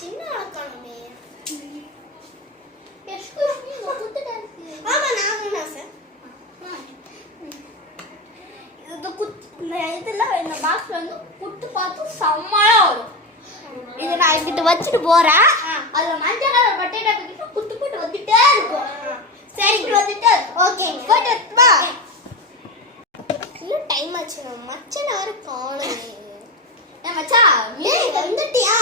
சின்ன ஆளக்கானமே. Excuse me குத்துட்டேன். ஆமா நான் சார். இது இதெல்லாம் இந்த பாக்ஸ்ல வந்து குத்து பார்த்து செம்மையா வரும். இதை நான் இங்கிட்ட வச்சுட்டு போறேன். அதுல மஞ்சள் கலர் பட்டேட்டா கிட்ட குத்து போட்டு வந்துட்டே இருக்கும். சரி வந்துட்டே இருக்கும். ஓகே போட்டு வா. இன்னும் டைம் ஆச்சு. மச்சன வர காணோமே. மச்சான் ஏய் வந்துட்டியா?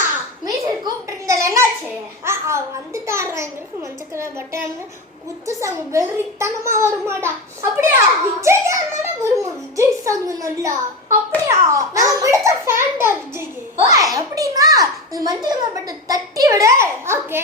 மீசல் கூப்பிட்டு இருந்தல என்னாச்சு? வந்துட்டாடுறாங்க. மஞ்சள் கலர் பட்டன் குத்து சாங் வெறித்தனமா வருமாடா. அப்படியா? விஜய் அண்ணா வருமா? விஜய் சாங் நல்லா. அப்படியா? நான் பிடிச்ச ஃபேன் டா விஜய். ஓய் அப்படினா இந்த மஞ்சள் கலர் பட்டன் தட்டி விடு. ஓகே